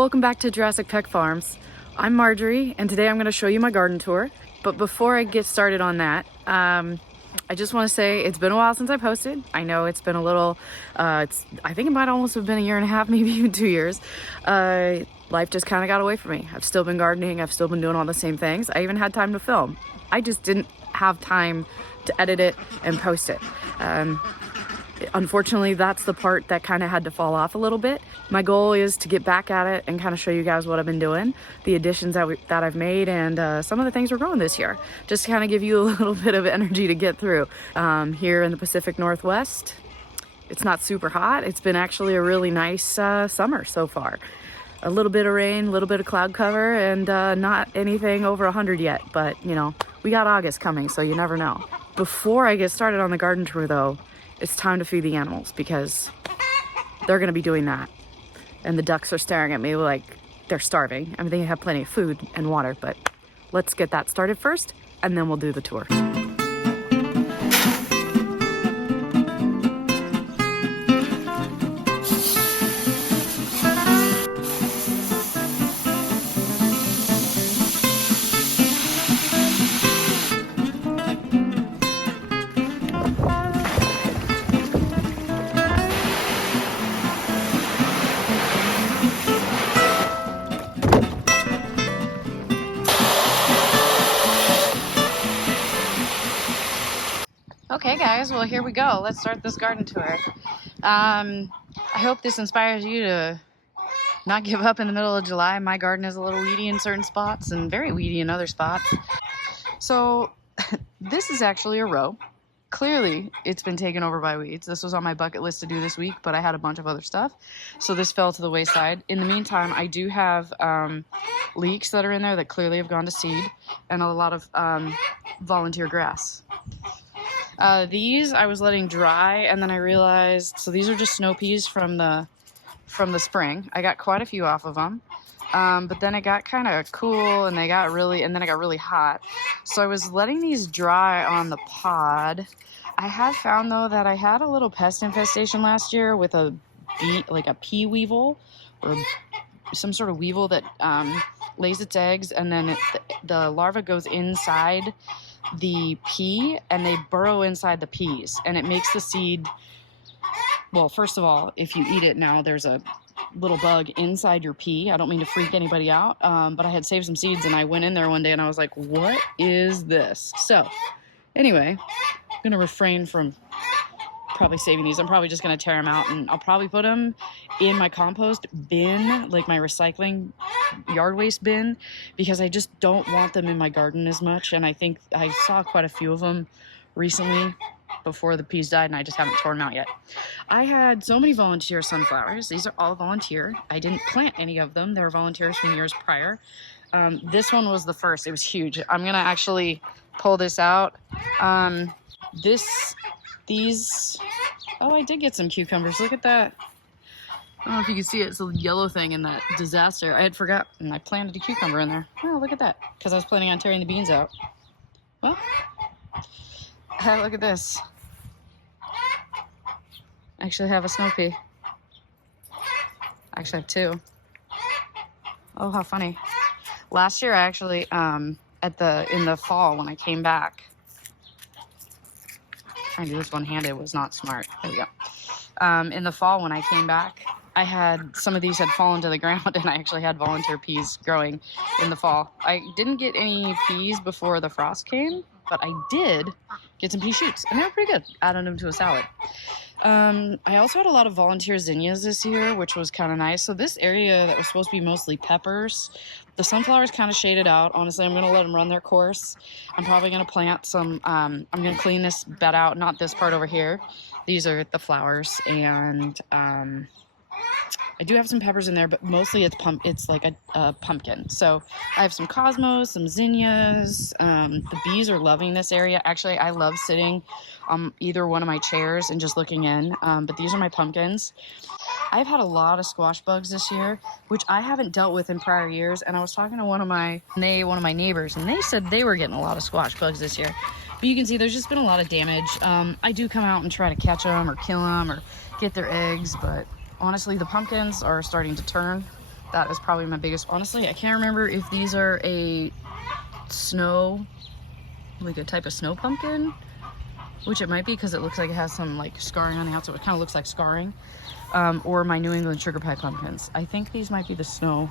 Welcome back to Jurassic Peck Farms. I'm Marjorie, and today I'm going to show you my garden tour. But before I get started on that, I just want to say it's been a while since I posted. I know it's been a little, I think it might almost have been a year and a half, maybe even 2 years. Life just kind of got away from me. I've still been gardening. I've still been doing all the same things. I even had time to film. I just didn't have time to edit it and post it. Unfortunately, that's the part that kind of had to fall off a little bit. My goal is to get back at it and kind of show you guys what I've been doing, the additions that I've made, and some of the things we're growing this year. Just to kind of give you a little bit of energy to get through. Here in the Pacific Northwest, it's not super hot. It's been actually a really nice summer so far. A little bit of rain, a little bit of cloud cover, and not anything over 100 yet. But, you know, we got August coming, so you never know. Before I get started on the garden tour, though, it's time to feed the animals because they're going to be doing that. And the ducks are staring at me like they're starving. I mean, they have plenty of food and water, but let's get that started first, and then we'll do the tour. Okay guys, well here we go. Let's start this garden tour. I hope this inspires you to not give up in the middle of July. My garden is a little weedy in certain spots and very weedy in other spots. So this is actually a row. Clearly it's been taken over by weeds. This was on my bucket list to do this week, but I had a bunch of other stuff. So this fell to the wayside. In the meantime, I do have leeks that are in there that clearly have gone to seed and a lot of volunteer grass. These I was letting dry, and then I realized, so these are just snow peas from the spring. I got quite a few off of them, but then it got kind of cool, and then it got really hot. So I was letting these dry on the pod. I have found though that I had a little pest infestation last year with a pea weevil, or some sort of weevil that lays its eggs, and then the larva goes inside the pea and they burrow inside the peas, and it makes the seed, well, first of all, if you eat it now, there's a little bug inside your pea. I don't mean to freak anybody out, but I had saved some seeds and I went in there one day and I was like, what is this? So anyway, I'm gonna refrain from probably saving these. I'm probably just gonna tear them out, and I'll probably put them in my compost bin, like my recycling yard waste bin, because I just don't want them in my garden as much. And I think I saw quite a few of them recently before the peas died, and I just haven't torn them out yet. I had so many volunteer sunflowers. These are all volunteer. I didn't plant any of them. They were volunteers from years prior. This one was the first. It was huge. I'm gonna actually pull this out. Oh, I did get some cucumbers. Look at that. I don't know if you can see it. It's a yellow thing in that disaster. I had forgotten I planted a cucumber in there. Oh, look at that. Because I was planning on tearing the beans out. Well, look at this. I actually have a snow pea. I actually have two. Oh, how funny. Last year, I actually, in the fall when I came back, trying to do this one-handed was not smart. There we go. In the fall when I came back, I had some of these had fallen to the ground, and I actually had volunteer peas growing in the fall. I didn't get any peas before the frost came, but I did get some pea shoots, and they were pretty good. Added them to a salad. I also had a lot of volunteer zinnias this year, which was kind of nice. So this area that was supposed to be mostly peppers, the sunflowers kind of shaded out. Honestly, I'm going to let them run their course. I'm probably going to plant some, I'm going to clean this bed out, not this part over here. These are the flowers, and I do have some peppers in there, but mostly it's like a pumpkin. So I have some cosmos, some zinnias. The bees are loving this area. Actually, I love sitting on either one of my chairs and just looking in. But these are my pumpkins. I've had a lot of squash bugs this year, which I haven't dealt with in prior years. And I was talking to one of my neighbors, and they said they were getting a lot of squash bugs this year. But you can see there's just been a lot of damage. I do come out and try to catch them or kill them or get their eggs, but honestly, the pumpkins are starting to turn That is probably my biggest. Honestly, I can't remember if these are a snow, like a type of snow pumpkin, which it might be because it looks like it has some like scarring on the outside. It kind of looks like scarring. Or my New England Sugar Peck pumpkins. I think these might be the snow.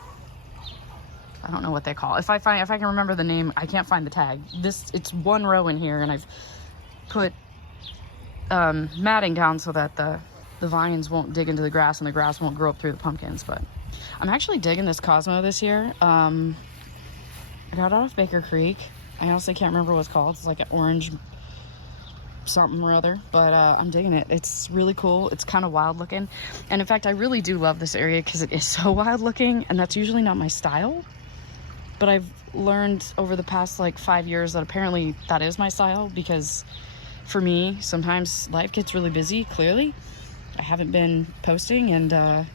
I don't know what they call it. If I can remember the name, I can't find the tag. It's one row in here, and I've put matting down so that the vines won't dig into the grass and the grass won't grow up through the pumpkins. But I'm actually digging this Cosmo this year. I got it off Baker Creek. I honestly can't remember what it's called. It's like an orange something or other, but I'm digging it. It's really cool. It's kind of wild looking, and in fact I really do love this area because it is so wild looking, and that's usually not my style, but I've learned over the past like 5 years that apparently that is my style, because for me sometimes life gets really busy. Clearly I haven't been posting, and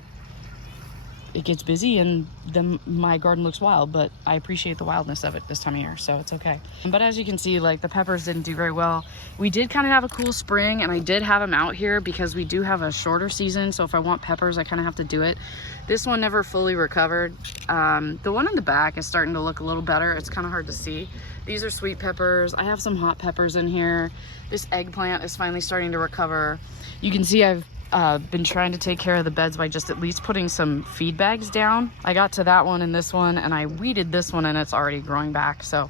it gets busy, and then my garden looks wild, but I appreciate the wildness of it this time of year, so it's okay. But as you can see, like, the peppers didn't do very well. We did kind of have a cool spring, and I did have them out here because we do have a shorter season, so if I want peppers, I kind of have to do it. This one never fully recovered. The one in the back is starting to look a little better. It's kind of hard to see. These are sweet peppers. I have some hot peppers in here. This eggplant is finally starting to recover. You can see I've been trying to take care of the beds by just at least putting some feed bags down. I got to that one and this one, and I weeded this one, and it's already growing back, so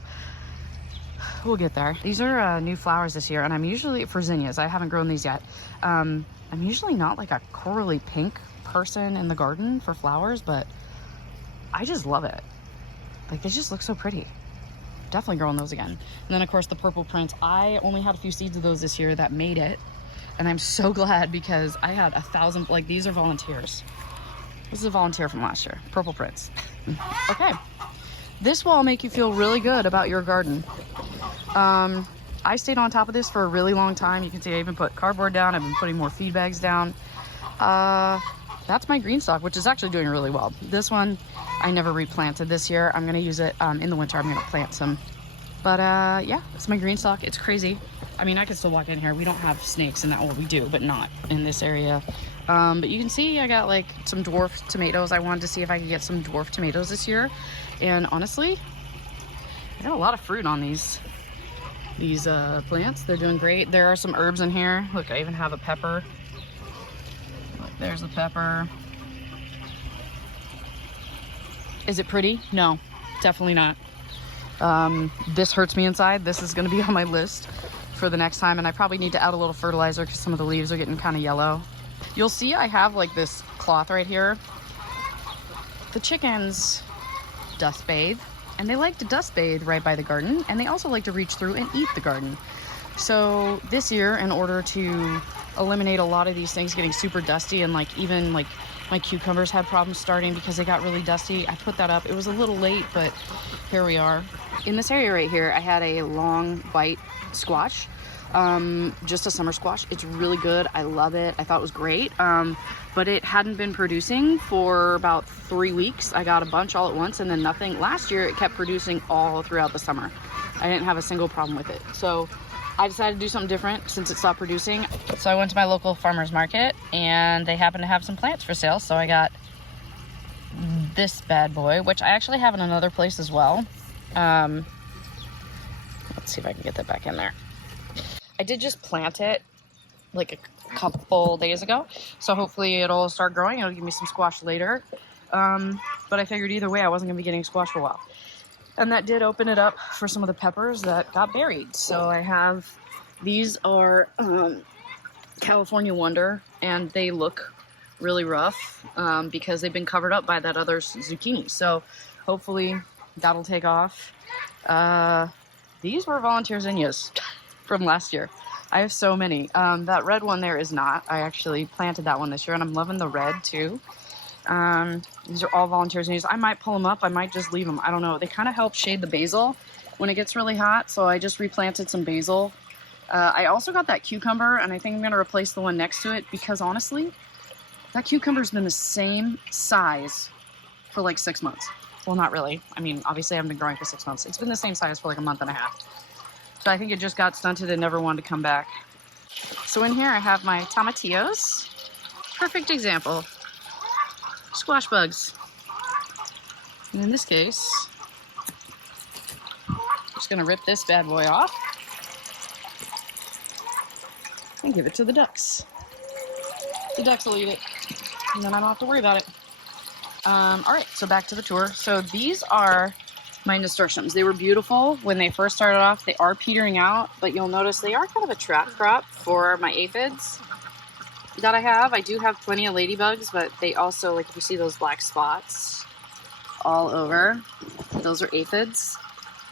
we'll get there. These are new flowers this year, and I'm usually for zinnias. I haven't grown these yet. I'm usually not like a corally pink person in the garden for flowers, but I just love it. Like, they just look so pretty. Definitely growing those again. And then of course the purple prince. I only had a few seeds of those this year that made it. And I'm so glad, because I had 1,000, like, these are volunteers. This is a volunteer from last year, Purple Prince. Okay, this will all make you feel really good about your garden. I stayed on top of this for a really long time. You can see I even put cardboard down. I've been putting more feed bags down. That's my green stalk, which is actually doing really well. This one, I never replanted this year. I'm gonna use it in the winter. I'm gonna plant some. But yeah, it's my green stalk. It's crazy. I mean, I can still walk in here. We don't have snakes in that, well, we do, but not in this area. But you can see I got like some dwarf tomatoes. I wanted to see if I could get some dwarf tomatoes this year. And honestly, I got a lot of fruit on these plants. They're doing great. There are some herbs in here. Look, I even have a pepper. Look, there's the pepper. Is it pretty? No, definitely not. This hurts me inside. This is going to be on my list for the next time, and I probably need to add a little fertilizer because some of the leaves are getting kind of yellow. You'll see I have like this cloth right here. The chickens dust bathe, and they like to dust bathe right by the garden, and they also like to reach through and eat the garden. So this year, in order to eliminate a lot of these things getting super dusty, and like even like my cucumbers had problems starting because they got really dusty, I put that up. It was a little late, but here we are. In this area right here, I had a long white squash, just a summer squash. It's really good. I love it. I thought it was great, but it hadn't been producing for about 3 weeks. I got a bunch all at once and then nothing. Last year, it kept producing all throughout the summer. I didn't have a single problem with it. So I decided to do something different since it stopped producing. So I went to my local farmer's market, and they happened to have some plants for sale. So I got this bad boy, which I actually have in another place as well. Let's see if I can get that back in there. I did just plant it like a couple days ago, so hopefully it'll start growing. It'll give me some squash later. But I figured either way I wasn't gonna be getting squash for a while. And that did open it up for some of the peppers that got buried. So I have, these are California Wonder, and they look really rough because they've been covered up by that other zucchini. So hopefully that'll take off. These were volunteer zinnias from last year. I have so many. That red one there is not. I actually planted that one this year, and I'm loving the red too. These are all volunteer zinnias. I might pull them up. I might just leave them. I don't know. They kind of help shade the basil when it gets really hot, so I just replanted some basil. I also got that cucumber, and I think I'm going to replace the one next to it because honestly, that cucumber's been the same size for like 6 months. Well, not really. I mean, obviously I haven't been growing for 6 months. It's been the same size for like a month and a half. So I think it just got stunted and never wanted to come back. So in here I have my tomatillos. Perfect example. Squash bugs. And in this case, I'm just gonna rip this bad boy off and give it to the ducks. The ducks will eat it, and then I don't have to worry about it. All right, so back to the tour. So these are my nasturtiums. They were beautiful when they first started off. They are petering out, but you'll notice they are kind of a trap crop for my aphids that I have. I do have plenty of ladybugs, but they also, like if you see those black spots all over, those are aphids.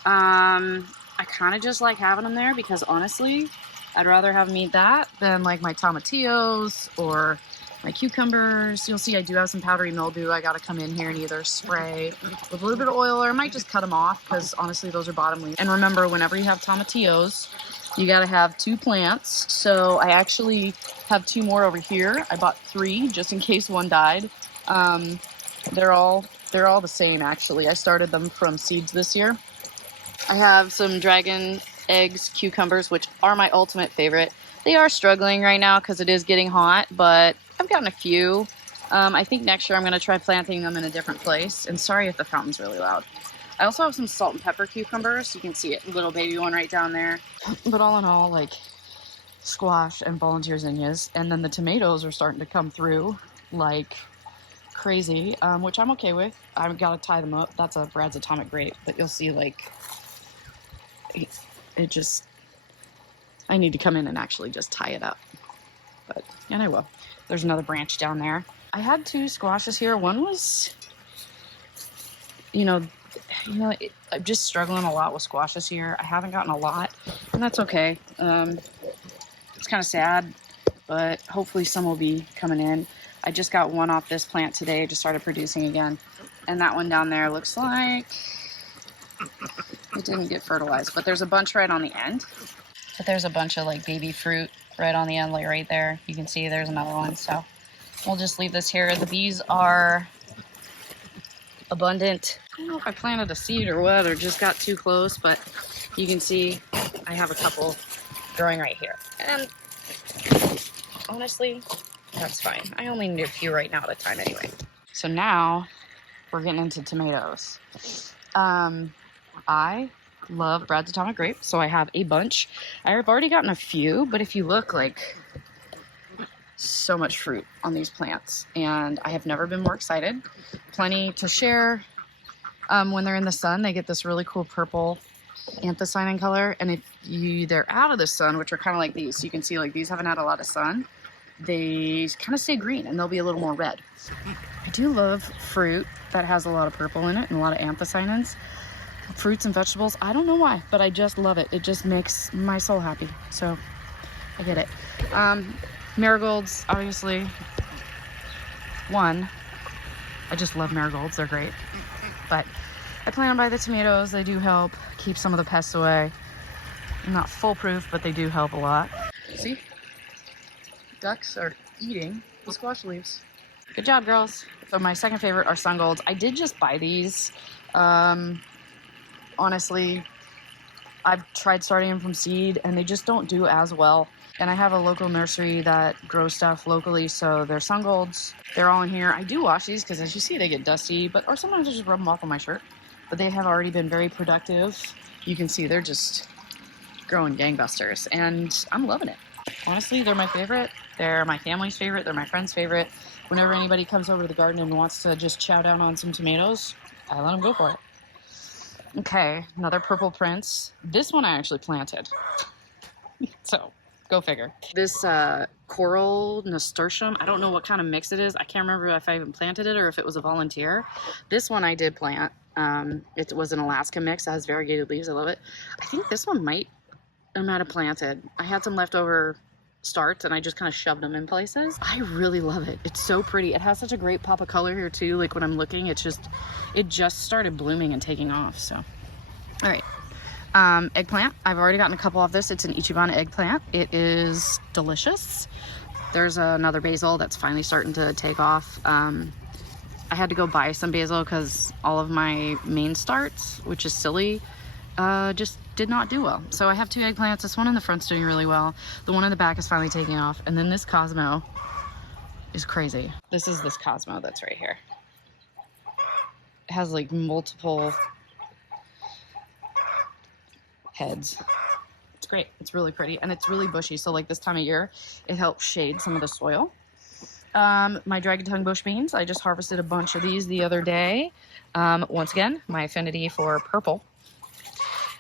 I kind of just like having them there because honestly, I'd rather have them eat that than like my tomatillos or my cucumbers. You'll see I do have some powdery mildew. I got to come in here and either spray with a little bit of oil or I might just cut them off because honestly those are bottom leaves. And remember, whenever you have tomatillos, you got to have 2 plants. So I actually have 2 more over here. I bought 3 just in case one died. They're all the same actually. I started them from seeds this year. I have some dragon eggs, cucumbers, which are my ultimate favorite. They are struggling right now because it is getting hot, but I've gotten a few. I think next year I'm going to try planting them in a different place. And sorry if the fountain's really loud. I also have some salt and pepper cucumbers. You can see it, little baby one right down there. But all in all, like squash and volunteer zinnias. And then the tomatoes are starting to come through like crazy, which I'm okay with. I've got to tie them up. That's a Brad's Atomic Grape, but you'll see like it just, I need to come in and actually just tie it up. And I will. There's another branch down there. I had 2 squashes here. One was, I'm just struggling a lot with squashes here. I haven't gotten a lot, and that's okay. It's kind of sad, but hopefully some will be coming in. I just got one off this plant today. Just started producing again. And that one down there looks like it didn't get fertilized, but there's a bunch right on the end. But there's a bunch of like baby fruit right on the end, like right there. You can see there's another one. So we'll just leave this here. The bees are abundant. I don't know if I planted a seed or what, or just got too close, but you can see I have a couple growing right here. And honestly, that's fine. I only need a few right now at a time anyway. So now we're getting into tomatoes. I love Brad's Atomic Grape, so I have a bunch. I've already gotten a few, but if you look, like, so much fruit on these plants, and I have never been more excited. Plenty to share. When they're in the sun, they get this really cool purple anthocyanin color, and if they're out of the sun, which are kind of like these, so you can see like these haven't had a lot of sun, they kind of stay green and they'll be a little more red. I do love fruit that has a lot of purple in it and a lot of anthocyanins. Fruits and vegetables, I don't know why, but I just love it. It just makes my soul happy, so I get it. Marigolds, obviously, I just love marigolds, they're great. But I plan to buy the tomatoes. They do help keep some of the pests away. Not foolproof, but they do help a lot. See? Ducks are eating the squash leaves. Good job, girls. So my second favorite are sun golds. I did just buy these. Honestly, I've tried starting them from seed and they just don't do as well. And I have a local nursery that grows stuff locally, so they're sun golds. They're all in here. I do wash these because as you see, they get dusty, or sometimes I just rub them off on my shirt. But they have already been very productive. You can see they're just growing gangbusters and I'm loving it. Honestly, they're my favorite. They're my family's favorite. They're my friend's favorite. Whenever anybody comes over to the garden and wants to just chow down on some tomatoes, I let them go for it. Okay, another purple prince. This one I actually planted. So, go figure. This coral nasturtium, I don't know what kind of mix it is. I can't remember if I even planted it or if it was a volunteer. This one I did plant. It was an Alaska mix. It has variegated leaves. I love it. I think this one I might have planted. I had some leftover starts and I just kind of shoved them in places. I really love it. It's so pretty. It has such a great pop of color here too. Like when I'm looking, it just started blooming and taking off. So, all right. Eggplant. I've already gotten a couple of this. It's an Ichiban eggplant. It is delicious. There's another basil that's finally starting to take off. I had to go buy some basil because all of my main starts, which is silly, just did not do well. So I have 2 eggplants. This one in the front's doing really well. The one in the back is finally taking off. And then this Cosmo is crazy. This is this Cosmo that's right here. It has like multiple heads. It's great. It's really pretty and it's really bushy. So like this time of year, it helps shade some of the soil. My dragon tongue bush beans. I just harvested a bunch of these the other day. Once again, my affinity for purple.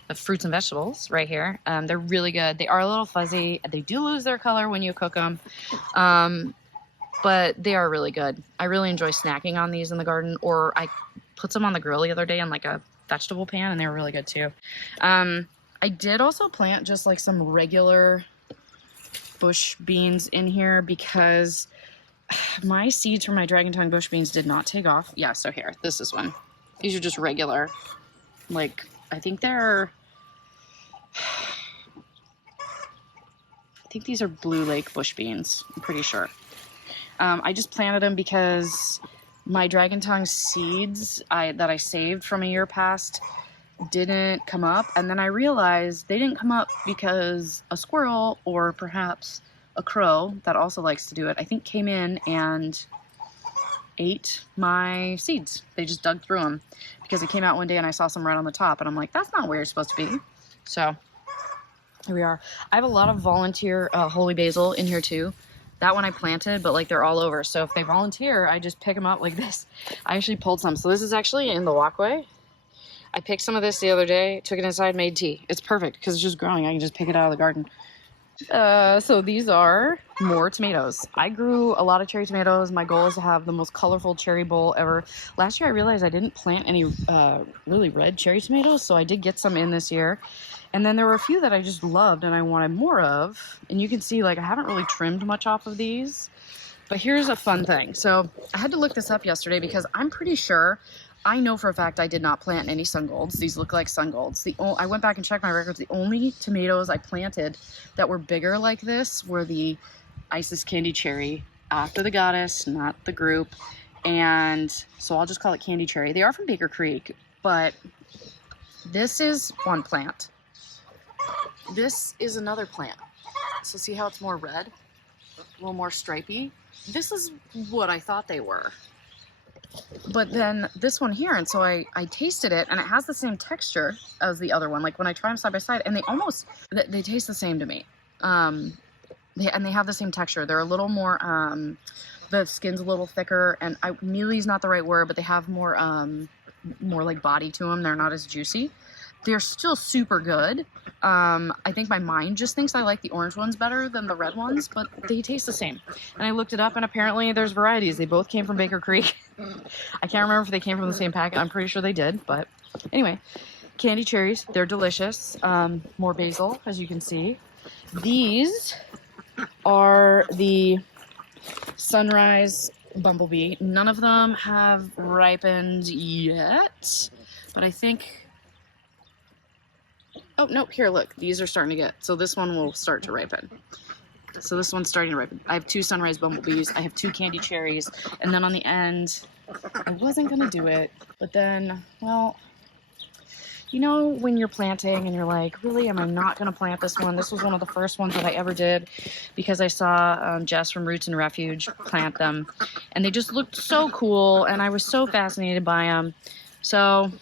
The fruits and vegetables right here. They're really good. They are a little fuzzy. They do lose their color when you cook them. But they are really good. I really enjoy snacking on these in the garden, or I put some on the grill the other day in like a vegetable pan and they were really good too. I did also plant just like some regular bush beans in here because my seeds from my dragon tongue bush beans did not take off. Yeah, so here, this is one. These are just regular, like, I think these are Blue Lake bush beans, I'm pretty sure. I just planted them because my dragon tongue seeds that I saved from a year past didn't come up, and then I realized they didn't come up because a squirrel or perhaps a crow that also likes to do it, I think, came in and ate my seeds. They just dug through them because it came out one day and I saw some right on the top and I'm like, that's not where you're supposed to be. So here we are. I have a lot of volunteer holy basil in here too. That one I planted, but like they're all over. So if they volunteer, I just pick them up like this. I actually pulled some. So this is actually in the walkway. I picked some of this the other day, took it inside, made tea. It's perfect because it's just growing. I can just pick it out of the garden. So these are more tomatoes. I grew a lot of cherry tomatoes. My goal is to have the most colorful cherry bowl ever. Last year I realized I didn't plant any really red cherry tomatoes, so I did get some in this year. And then there were a few that I just loved and I wanted more of. And you can see, like, I haven't really trimmed much off of these. But here's a fun thing. So I had to look this up yesterday because I'm pretty sure, I know for a fact I did not plant any sun golds. These look like sun golds. I went back and checked my records. The only tomatoes I planted that were bigger like this were the Isis Candy Cherry, after the goddess, not the group. And so I'll just call it Candy Cherry. They are from Baker Creek, but this is one plant. This is another plant. So see how it's more red? A little more stripy? This is what I thought they were. But then this one here, and so I tasted it, and it has the same texture as the other one. Like when I try them side by side, and they taste the same to me. They have the same texture. They're a little more, the skin's a little thicker, and mealy's not the right word, but they have more like body to them. They're not as juicy. They're still super good. I think my mind just thinks I like the orange ones better than the red ones, but they taste the same. And I looked it up, and apparently there's varieties. They both came from Baker Creek. I can't remember if they came from the same packet. I'm pretty sure they did, but anyway. Candy cherries, they're delicious. More basil, as you can see. These are the Sunrise Bumblebee. None of them have ripened yet, but I think... Oh, no, here, look. These are starting to get... So this one will start to ripen. So this one's starting to ripen. I have 2 Sunrise Bumblebees. I have 2 Candy Cherries. And then on the end, I wasn't going to do it. But then, well, you know when you're planting and you're like, really, am I not going to plant this one? This was one of the first ones that I ever did because I saw Jess from Roots and Refuge plant them. And they just looked so cool, and I was so fascinated by them. So,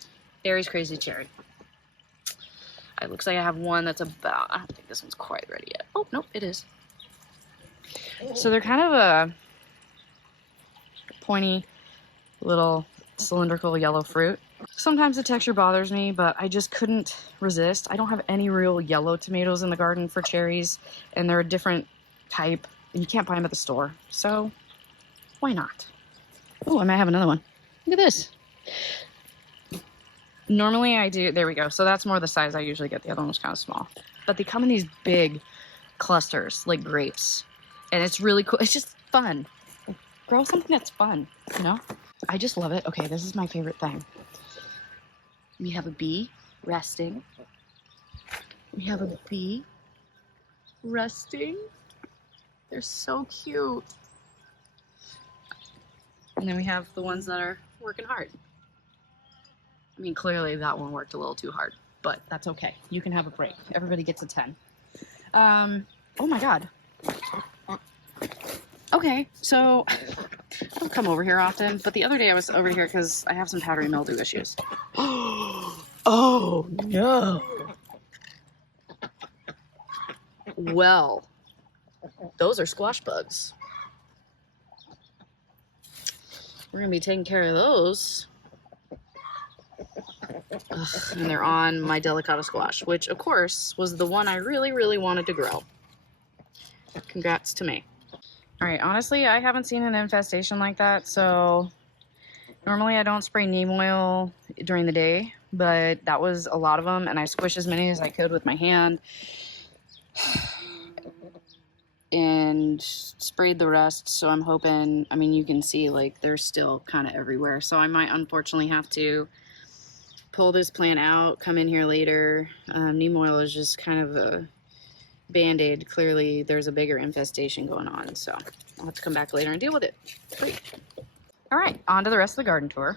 Barry's Crazy Cherry. It looks like I have one that's about, I don't think this one's quite ready yet. Oh, nope, it is. So they're kind of a pointy little cylindrical yellow fruit. Sometimes the texture bothers me, but I just couldn't resist. I don't have any real yellow tomatoes in the garden for cherries, and they're a different type, and you can't buy them at the store. So why not? Oh, I might have another one. Look at this. Normally I do, there we go. So that's more the size I usually get. The other one was kind of small. But they come in these big clusters, like grapes. And it's really cool. It's just fun. Grow something that's fun, you know? I just love it. Okay, this is my favorite thing. We have a bee resting. We have a bee resting. They're so cute. And then we have the ones that are working hard. I mean, clearly that one worked a little too hard, but that's okay. You can have a break. Everybody gets a 10. Oh my God. Okay, so I don't come over here often, but the other day I was over here because I have some powdery mildew issues. Oh no. Well, those are squash bugs. We're gonna be taking care of those. Ugh, and they're on my delicata squash, which of course was the one I really, really wanted to grow. Congrats to me. All right, honestly, I haven't seen an infestation like that, so normally I don't spray neem oil during the day, but that was a lot of them, and I squished as many as I could with my hand and sprayed the rest. So I'm hoping, I mean, you can see like they're still kind of everywhere, so I might unfortunately have to pull this plant out, come in here later. Neem oil is just kind of a band-aid. Clearly there's a bigger infestation going on, so I'll have to come back later and deal with it. Great. All right, on to the rest of the garden tour.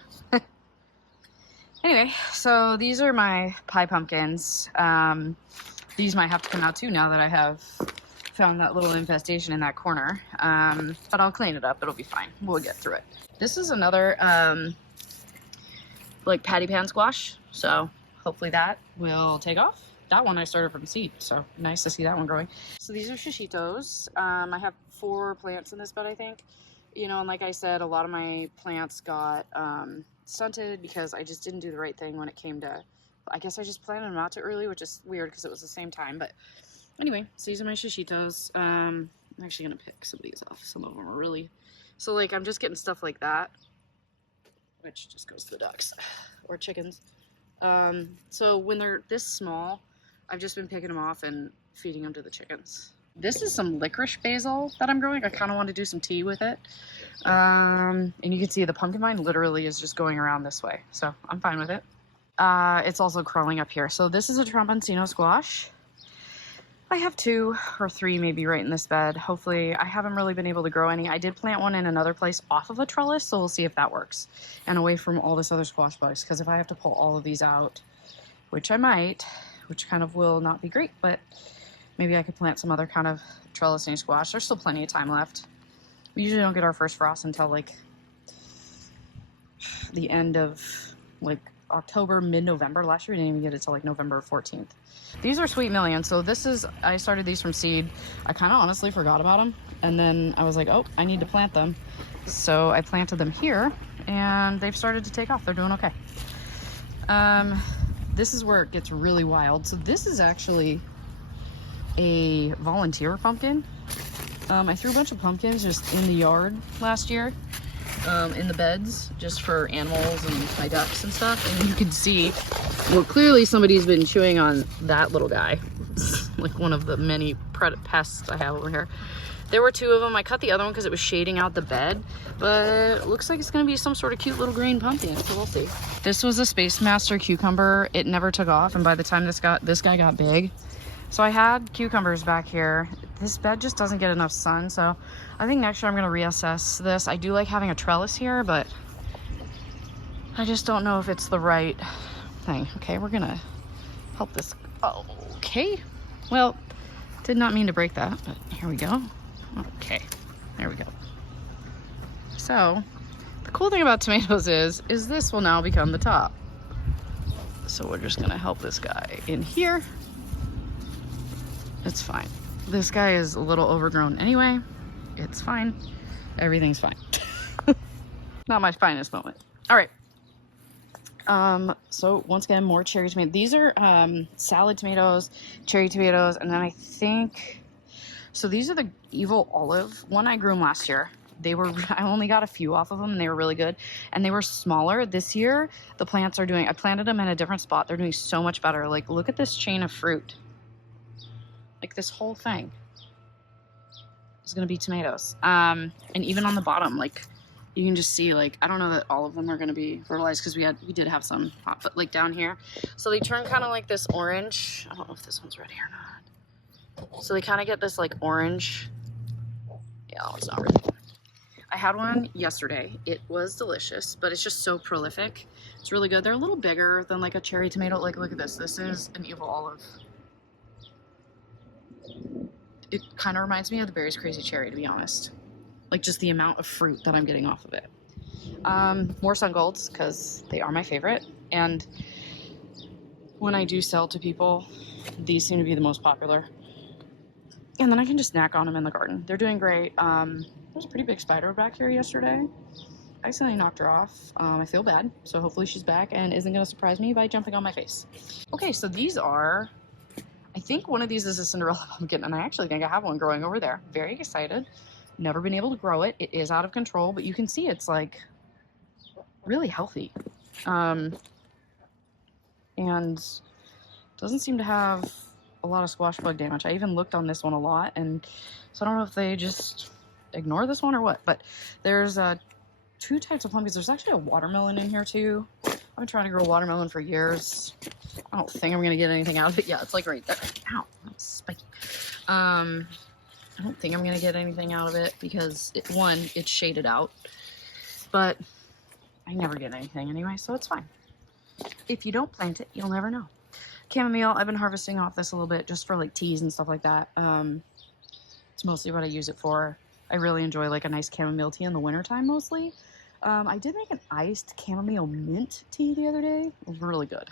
Anyway, so these are my pie pumpkins. These might have to come out too now that I have found that little infestation in that corner, but I'll clean it up. It'll be fine. We'll get through it. This is another like patty pan squash, so hopefully that will take off. That one I started from seed, so nice to see that one growing. So these are shishitos. I have 4 plants in this bed, I think. You know, and like I said, a lot of my plants got stunted because I just didn't do the right thing when it came to, I guess I just planted them out too early, which is weird because it was the same time. But anyway, so these are my shishitos. I'm actually gonna pick some of these off. Some of them are really, so like I'm just getting stuff like that, which just goes to the ducks or chickens. So when they're this small, I've just been picking them off and feeding them to the chickens. This is some licorice basil that I'm growing. I kind of want to do some tea with it. And you can see the pumpkin vine literally is just going around this way, so I'm fine with it. It's also crawling up here. So this is a Tromboncino squash. I have 2 or 3 maybe right in this bed. Hopefully, I haven't really been able to grow any. I did plant one in another place off of a trellis, so we'll see if that works. And away from all this other squash bugs, because if I have to pull all of these out, which I might, which kind of will not be great, but maybe I could plant some other kind of trellising squash. There's still plenty of time left. We usually don't get our first frost until like the end of like October, mid-November. Last year we didn't even get it till like November 14th. These are Sweet Million. So this is, I started these from seed. I kind of honestly forgot about them. And then I was like, oh, I need to plant them. So I planted them here and they've started to take off. They're doing okay. This is where it gets really wild. So this is actually a volunteer pumpkin. I threw a bunch of pumpkins just in the yard last year, in the beds, just for animals and my ducks and stuff. And you can see, well, clearly somebody's been chewing on that little guy. It's like one of the many pests I have over here. There were 2 of them. I cut the other one because it was shading out the bed, but it looks like it's going to be some sort of cute little green pumpkin, so we'll see. This was a Space Master cucumber. It never took off, and by the time this guy got big, so I had cucumbers back here. This bed just doesn't get enough sun, so I think next year I'm going to reassess this. I do like having a trellis here, but I just don't know if it's the right thing. Okay, we're going to help this. Oh, okay. Well, did not mean to break that, but here we go. Okay, there we go. So, the cool thing about tomatoes is this will now become the top. So we're just going to help this guy in here. It's fine. This guy is a little overgrown anyway. It's fine. Everything's fine. Not my finest moment. All right. So once again, more cherry tomato. These are salad tomatoes, cherry tomatoes, and then I think, so these are the Evil Olive. One, I grew them last year. They were, I only got a few off of them and they were really good. And they were smaller. This year, the plants are doing, I planted them in a different spot. They're doing so much better. Like, look at this chain of fruit. Like, this whole thing is going to be tomatoes. And even on the bottom, like, you can just see, like, I don't know that all of them are going to be fertilized because we did have some hot, but like down here. So they turn kind of like this orange. I don't know if this one's ready or not. So they kind of get this like orange. Yeah, it's not ready. I had one yesterday. It was delicious, but it's just so prolific. It's really good. They're a little bigger than like a cherry tomato. Like, look at this. This is an Evil Olive. It kind of reminds me of the Berry's Crazy Cherry, to be honest. like just the amount of fruit that I'm getting off of it. More sun golds because they are my favorite, and when I do sell to people, these seem to be the most popular. And then I can just snack on them in the garden. They're doing great. There's a pretty big spider back here yesterday. I accidentally knocked her off. I feel bad, so hopefully she's back and isn't going to surprise me by jumping on my face. Okay, so these are, I think one of these is a Cinderella pumpkin, and I actually think I have one growing over there. Very excited. Never been able to grow it. It is out of control, but you can see it's like really healthy. And doesn't seem to have a lot of squash bug damage. I even looked on this one a lot, and so I don't know if they just ignore this one or what, but there's two types of pumpkins. There's actually a watermelon in here too. I've been trying to grow watermelon for years. I don't think I'm gonna get anything out of it. Yeah, it's like right there. Ow, that's spiky. I don't think I'm gonna get anything out of it because it's shaded out, but I never get anything anyway, so it's fine. If you don't plant it, you'll never know. Chamomile, I've been harvesting off this a little bit just for like teas and stuff like that. It's mostly what I use it for. I really enjoy like a nice chamomile tea in the wintertime mostly. I did make an iced chamomile mint tea the other day. It was really good.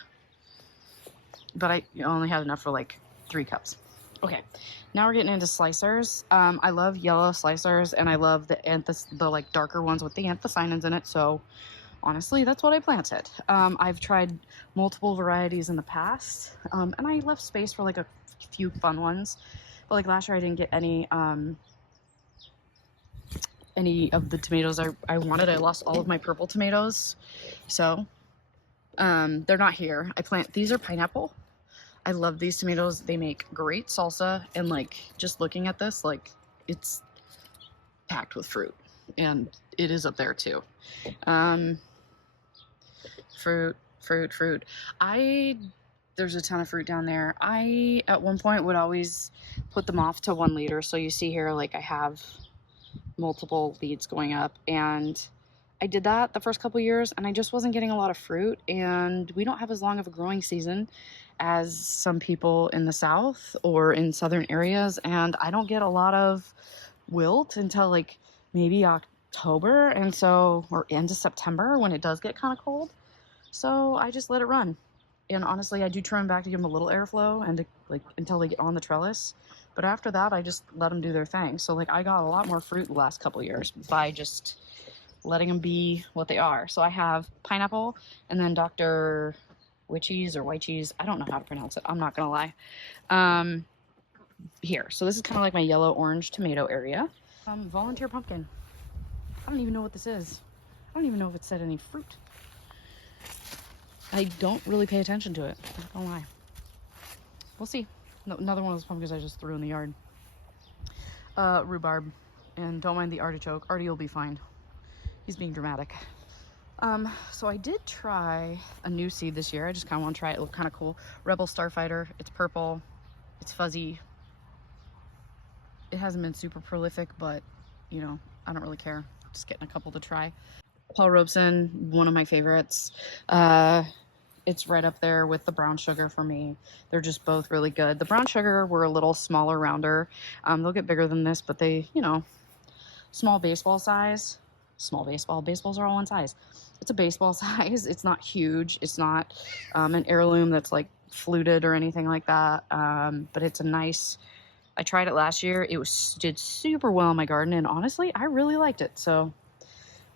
But I only had enough for like 3 cups. Okay, now we're getting into slicers. I love yellow slicers, and I love the like darker ones with the anthocyanins in it. So honestly, that's what I planted. I've tried multiple varieties in the past, and I left space for like a few fun ones. But like last year, I didn't get any of the tomatoes I wanted. I lost all of my purple tomatoes, so they're not here. These are pineapple. I love these tomatoes. They make great salsa, and like just looking at this, like it's packed with fruit, and it is up there too. Fruit. There's a ton of fruit down there. I at one point would always put them off to 1 liter. So you see here, like I have multiple leads going up, and I did that the first couple years, and I just wasn't getting a lot of fruit, and we don't have as long of a growing season as some people in the south or in southern areas, and I don't get a lot of wilt until like maybe October, and so, or end of September when it does get kind of cold. So I just let it run, and honestly I do trim back to give them a little airflow and to, like until they get on the trellis. But after that, I just let them do their thing. So like I got a lot more fruit the last couple years by just letting them be what they are. So I have pineapple, and then Dr. Witchies or White Cheese. I don't know how to pronounce it. I'm not gonna lie. Here. So this is kind of like my yellow-orange tomato area. Volunteer pumpkin. I don't even know what this is. I don't even know if it said any fruit. I don't really pay attention to it. I'm not gonna lie. We'll see. Another one of those pumpkins I just threw in the yard. Rhubarb. And don't mind the artichoke. Artie will be fine. He's being dramatic. So I did try a new seed this year. I just kind of want to try it. It looked kind of cool. Rebel Starfighter. It's purple. It's fuzzy. It hasn't been super prolific, but, you know, I don't really care. Just getting a couple to try. Paul Robeson, one of my favorites. It's right up there with the brown sugar for me. They're just both really good. The brown sugar were a little smaller, rounder. They'll get bigger than this, but they, you know, small baseball size. Small baseball. Baseballs are all one size. It's a baseball size. It's not huge. It's not an heirloom that's like fluted or anything like that. But it's a nice... I tried it last year. It did super well in my garden, and honestly, I really liked it. So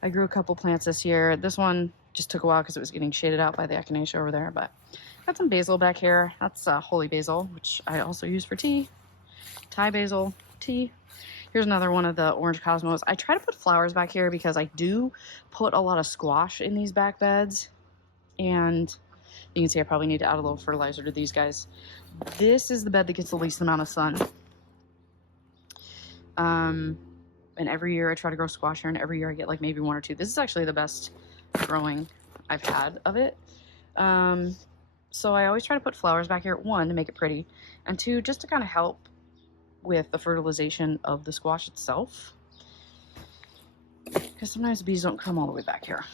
I grew a couple plants this year. This one just took a while because it was getting shaded out by the echinacea over there, but got some basil back here. That's holy basil, which I also use for tea. Thai basil, tea. Here's another one of the orange cosmos. I try to put flowers back here because I do put a lot of squash in these back beds, and you can see I probably need to add a little fertilizer to these guys. This is the bed that gets the least amount of sun. And every year I try to grow squash here, and every year I get like maybe 1 or 2. This is actually the best growing I've had of it. So I always try to put flowers back here, 1, to make it pretty, and 2, just to kind of help with the fertilization of the squash itself, because sometimes bees don't come all the way back here.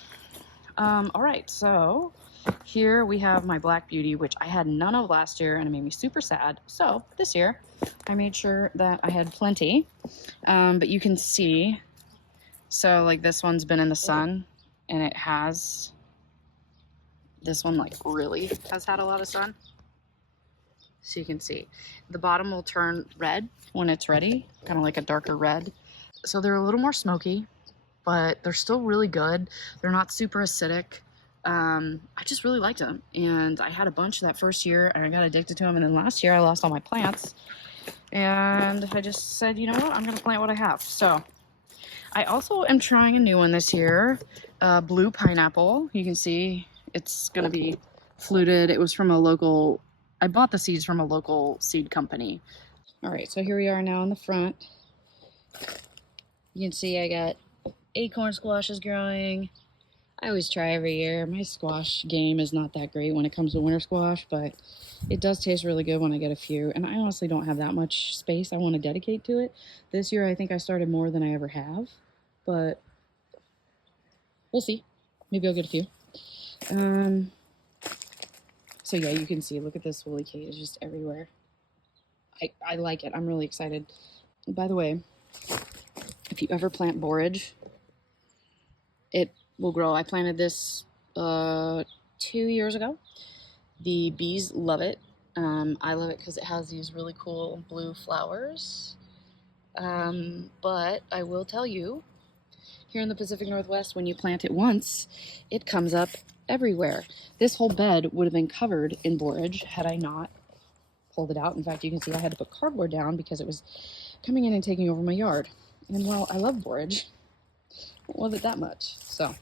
All right, so here we have my Black Beauty, which I had none of last year, and it made me super sad. So this year I made sure that I had plenty, but you can see So like this one's been in the sun, and it has, this one like really has had a lot of sun. So you can see the bottom will turn red when it's ready, kind of like a darker red. So they're a little more smoky, but they're still really good. They're not super acidic. I just really liked them, and I had a bunch that first year and I got addicted to them, and then last year I lost all my plants, and I just said, you know what, I'm gonna plant what I have. So I also am trying a new one this year, blue pineapple. You can see it's gonna be fluted. It was from a local, I bought the seeds from a local seed company. All right, so here we are now in the front. You can see I got acorn squashes growing. I always try every year. My squash game is not that great when it comes to winter squash, but it does taste really good when I get a few. And I honestly don't have that much space I want to dedicate to it. This year I think I started more than I ever have, but we'll see. Maybe I'll get a few. So yeah, you can see, look at this woolly cage, it's just everywhere. I like it. I'm really excited. By the way, if you ever plant borage, it will grow. I planted this 2 years ago. The bees love it. I love it because it has these really cool blue flowers. But I will tell you, here in the Pacific Northwest, when you plant it once, it comes up everywhere. This whole bed would have been covered in borage had I not pulled it out. In fact, you can see I had to put cardboard down because it was coming in and taking over my yard. And while I love borage, I don't love it that much. So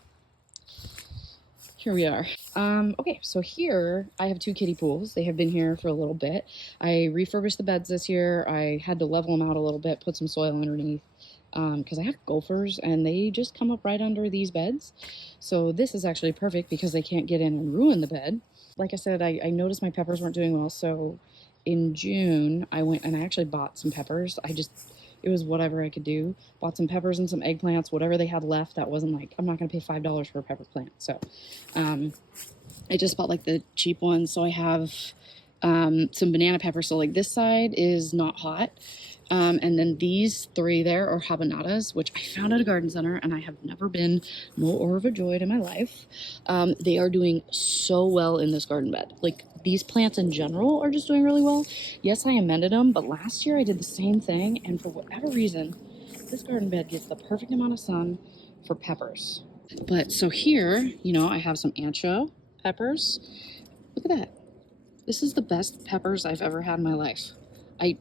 here we are. Okay, so here I have 2 kiddie pools. They have been here for a little bit. I refurbished the beds this year. I had to level them out a little bit, put some soil underneath, because I have gophers and they just come up right under these beds. So this is actually perfect because they can't get in and ruin the bed. Like I said, I noticed my peppers weren't doing well, so in June I went and I actually bought some peppers. It was whatever I could do. Bought some peppers and some eggplants, whatever they had left. That wasn't like, I'm not going to pay $5 for a pepper plant. So I just bought like the cheap ones. So I have some banana peppers. So like this side is not hot. And then these 3 there are habaneras, which I found at a garden center, and I have never been more overjoyed in my life. They are doing so well in this garden bed. Like these plants in general are just doing really well. Yes, I amended them, but last year I did the same thing, and for whatever reason, this garden bed gets the perfect amount of sun for peppers. But so here, you know, I have some ancho peppers. Look at that. This is the best peppers I've ever had in my life. I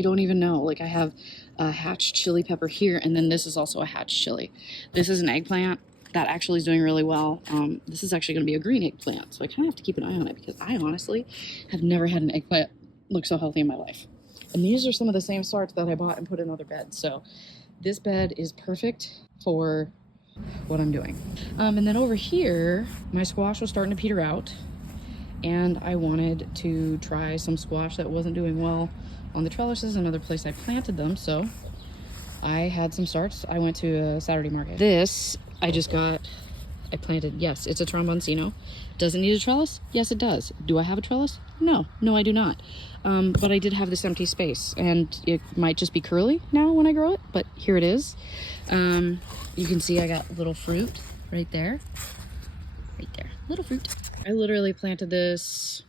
don't even know. Like I have a hatched chili pepper here, and then this is also a hatched chili. This is an eggplant that actually is doing really well. This is actually going to be a green eggplant, so I kind of have to keep an eye on it because I honestly have never had an eggplant look so healthy in my life. And these are some of the same sorts that I bought and put in other beds. So this bed is perfect for what I'm doing. And then over here, my squash was starting to peter out, and I wanted to try some squash that wasn't doing well on the trellises, another place I planted them. So I had some starts. I went to a Saturday market. This I just got, I planted. Yes, it's a tromboncino. Does it need a trellis? Yes, it does. Do I have a trellis? No, I do not. But I did have this empty space, and it might just be curly now when I grow it, but here it is. You can see I got little fruit right there. Right there, little fruit. I literally planted this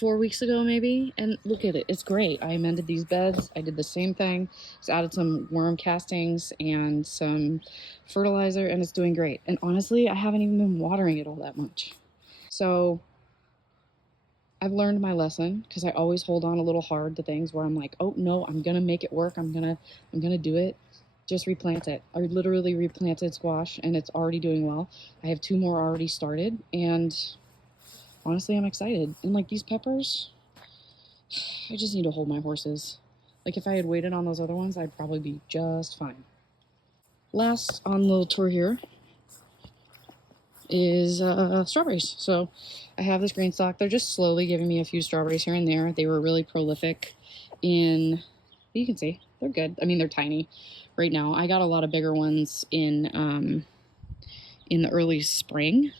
4 weeks ago maybe, and look at it, it's great. I amended these beds. I did the same thing. Just added some worm castings and some fertilizer, and it's doing great. And honestly, I haven't even been watering it all that much. So I've learned my lesson, because I always hold on a little hard to things where I'm like, oh no, I'm gonna make it work, I'm gonna do it. Just replant it. I literally replanted squash, and it's already doing well. I have 2 more already started, and honestly, I'm excited. And like these peppers, I just need to hold my horses. Like if I had waited on those other ones, I'd probably be just fine. Last on the little tour here is strawberries. So I have this green stalk. They're just slowly giving me a few strawberries here and there. They were really prolific in, you can see, they're good. I mean, they're tiny right now. I got a lot of bigger ones in the early spring.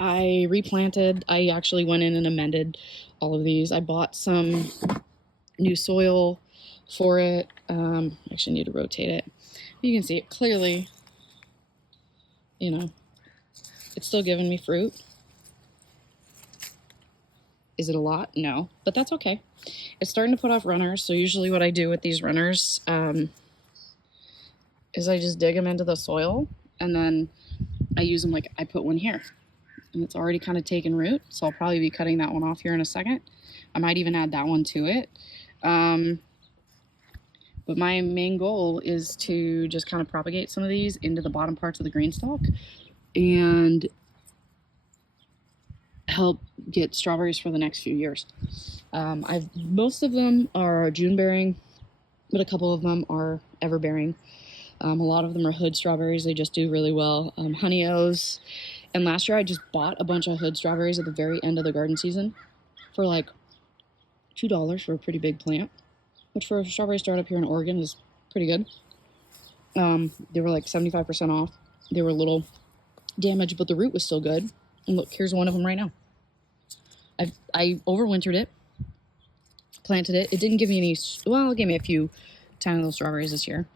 I replanted. I actually went in and amended all of these. I bought some new soil for it. Actually need to rotate it. You can see it clearly, you know, it's still giving me fruit. Is it a lot? No, but that's okay. It's starting to put off runners, so usually what I do with these runners is I just dig them into the soil, and then I use them like I put one here. And it's already kind of taken root, so I'll probably be cutting that one off here in a second. I might even add that one to it. But my main goal is to just kind of propagate some of these into the bottom parts of the green stalk and help get strawberries for the next few years. Most of them are June bearing, but a couple of them are ever bearing. A lot of them are hood strawberries. They just do really well. Honey O's. And last year I just bought a bunch of hood strawberries at the very end of the garden season for like $2 for a pretty big plant, which for a strawberry startup here in Oregon is pretty good. They were like 75% off. They were a little damaged, but the root was still good. And look, here's one of them right now. I overwintered it, planted it. It didn't give me any, well, it gave me a few tiny little strawberries this year,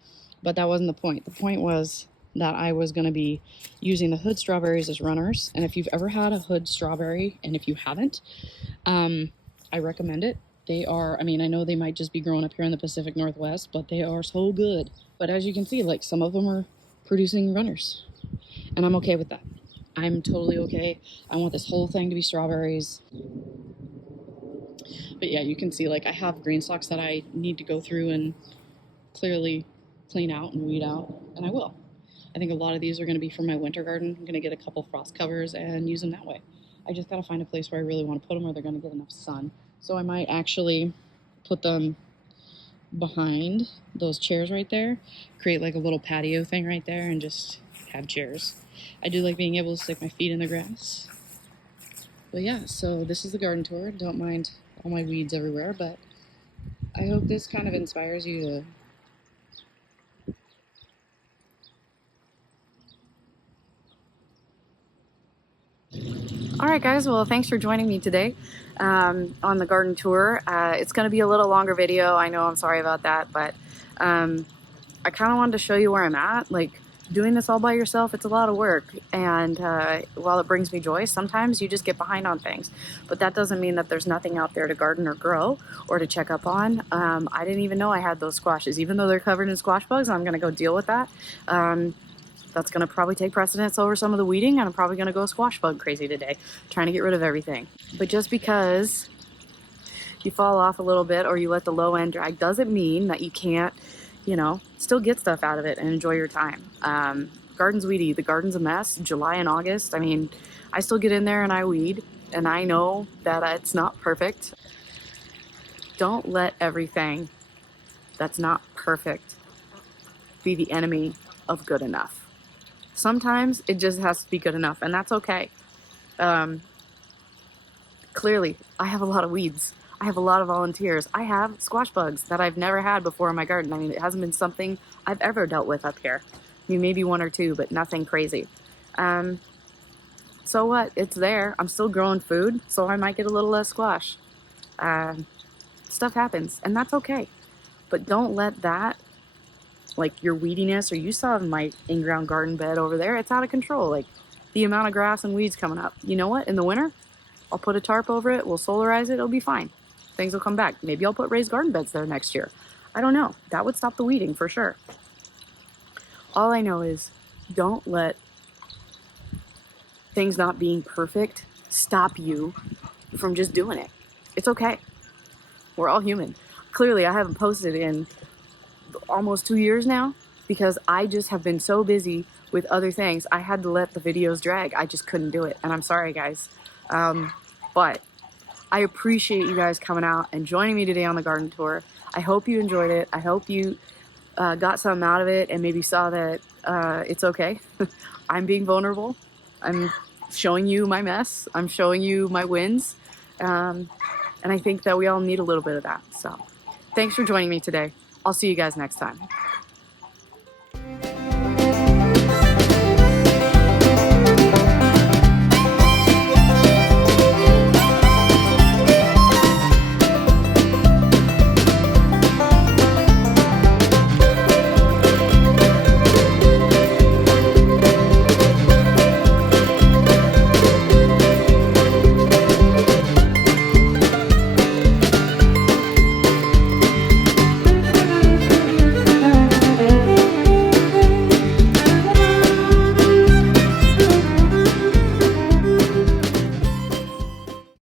but that wasn't the point. The point was that I was going to be using the hood strawberries as runners. And if you've ever had a hood strawberry, and if you haven't, I recommend it. They are, I mean, I know they might just be growing up here in the Pacific Northwest, but they are so good. But as you can see, like some of them are producing runners, and I'm okay with that. I'm totally okay. I want this whole thing to be strawberries. But yeah, you can see like I have green stalks that I need to go through and clearly clean out and weed out, and I will. I think a lot of these are going to be for my winter garden. I'm going to get a couple frost covers and use them that way. I just got to find a place where I really want to put them where they're going to get enough sun. So I might actually put them behind those chairs right there, create like a little patio thing right there, and just have chairs. I do like being able to stick my feet in the grass. But yeah, so this is the garden tour. Don't mind all my weeds everywhere, but I hope this kind of inspires you to Alright guys, well thanks for joining me today on the garden tour. It's going to be a little longer video. I know, I'm sorry about that, but I kind of wanted to show you where I'm at. Like, doing this all by yourself, it's a lot of work, and while it brings me joy, sometimes you just get behind on things. But that doesn't mean that there's nothing out there to garden or grow or to check up on. I didn't even know I had those squashes. Even though they're covered in squash bugs, I'm going to go deal with that. That's going to probably take precedence over some of the weeding, and I'm probably going to go squash bug crazy today, trying to get rid of everything. But just because you fall off a little bit or you let the low end drag doesn't mean that you can't, you know, still get stuff out of it and enjoy your time. Garden's weedy. The garden's a mess. July and August, I mean, I still get in there and I weed, and I know that it's not perfect. Don't let everything that's not perfect be the enemy of good enough. Sometimes it just has to be good enough, and that's okay. Clearly, I have a lot of weeds. I have a lot of volunteers. I have squash bugs that I've never had before in my garden. I mean, it hasn't been something I've ever dealt with up here. I mean, maybe one or two, but nothing crazy. So what? It's there. I'm still growing food, so I might get a little less squash. Stuff happens, and that's okay. But don't let that, like your weediness, or you saw my in-ground garden bed over there, it's out of control. Like the amount of grass and weeds coming up. You know what? In the winter, I'll put a tarp over it, we'll solarize it, it'll be fine. Things will come back. Maybe I'll put raised garden beds there next year. I don't know. That would stop the weeding for sure. All I know is don't let things not being perfect stop you from just doing it. It's okay. We're all human. Clearly, I haven't posted in almost 2 years now because I just have been so busy with other things. I had to let the videos drag. I just couldn't do it, and I'm sorry guys. But I appreciate you guys coming out and joining me today on the garden tour. I hope you enjoyed it. I hope you got something out of it and maybe saw that it's okay. I'm being vulnerable. I'm showing you my mess. I'm showing you my wins. And I think that we all need a little bit of that. So thanks for joining me today. I'll see you guys next time.